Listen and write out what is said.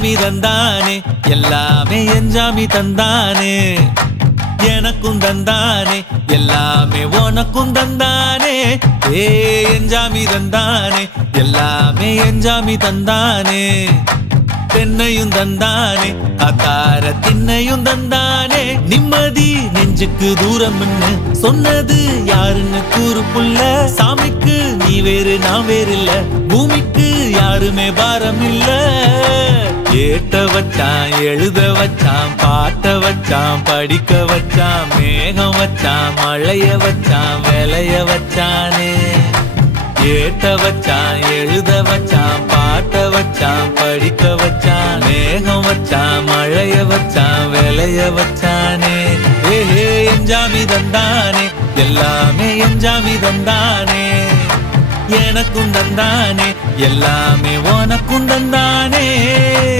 எஞ்சாமி தந்தானே எல்லாமே எஞ்சாமி தந்தானே எனக்கும் தந்தானே எல்லாமே உனக்கும் தந்தானே ஏ எஞ்சாமி தந்தானே எல்லாமே எஞ்சாமி தந்தானே தென்னையும் தந்தானே அகார திண்ணையும் தந்தானே நிம்மதி நெஞ்சுக்கு தூரம் சொன்னது யாருன்னு கூறு புள்ள சாமிக்கு நீ வேறு நான் வேறு இல்ல பூமிக்கு யாருமே பாரம் இல்ல ஏட்ட வச்சான் எழுத வச்சான் பாட்ட வச்சான் படிக்க வச்சான் மேகம் வச்சான் மழைய வச்சான் விளைய வச்சானே ஏட்ட வச்சான் எழுத வச்சான் பாட்ட வச்சான் படிக்க வச்சான் மேகம் வச்சான் மழைய வச்சான் விளைய வச்சானே ஏ எஞ்சாமி தந்தானே எல்லாமே எஞ்சாமி தந்தானே எனக்கும் தந்தானே எல்லாமே உனக்கும் தந்தானே